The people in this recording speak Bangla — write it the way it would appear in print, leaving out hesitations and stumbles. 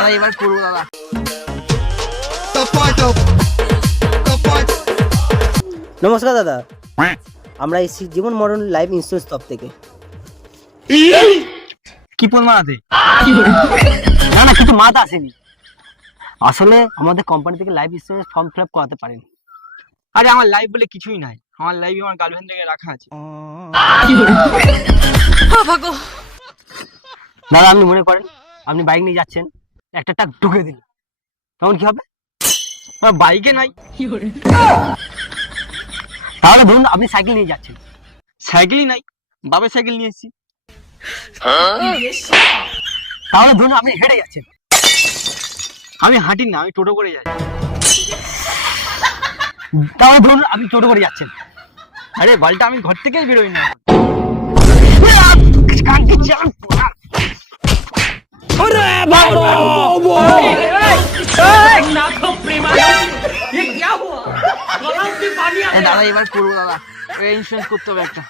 দাদা এবার করবো দাদা। নমস্কার দাদা, আমরা এসেছি জীবন মরণ লাইফ ইন্স্যুরেন্স তরফ থেকে। কি পোল মারাতে? না না, কিছু মাথা আসেনি। আসলে আমাদের কোম্পানি থেকে life insurance form fill up করাতে পারেন। আরে আমার লাইফ বলে কিছুই নাই, আমার লাইফ আমার গার্লফ্রেন্ড থেকে রাখা আছে। দাদা আপনি মনে করেন আপনি বাইক নিয়ে যাচ্ছেন, একটা টাক ঢুকে দিল, তখন কি হবে? আমার বাইকে নাই। তাহলে ধরুন আপনি সাইকেল নিয়ে যাচ্ছেন, সাইকেলই নাই, বাবার সাইকেল নিয়ে এসেছি। তাহলে ধরুন আপনি হেঁটে যাচ্ছেন। আমি হাঁটি না, আমি টোটো করে যাই। তাহলে ধরুন আপনি টোটো করে যাচ্ছেন। আরে বালটা আমি ঘর থেকেই বেরোই না। দাদা এবার করবো দাদা, ইন্স্যুরেন্স করতে হবে একটা।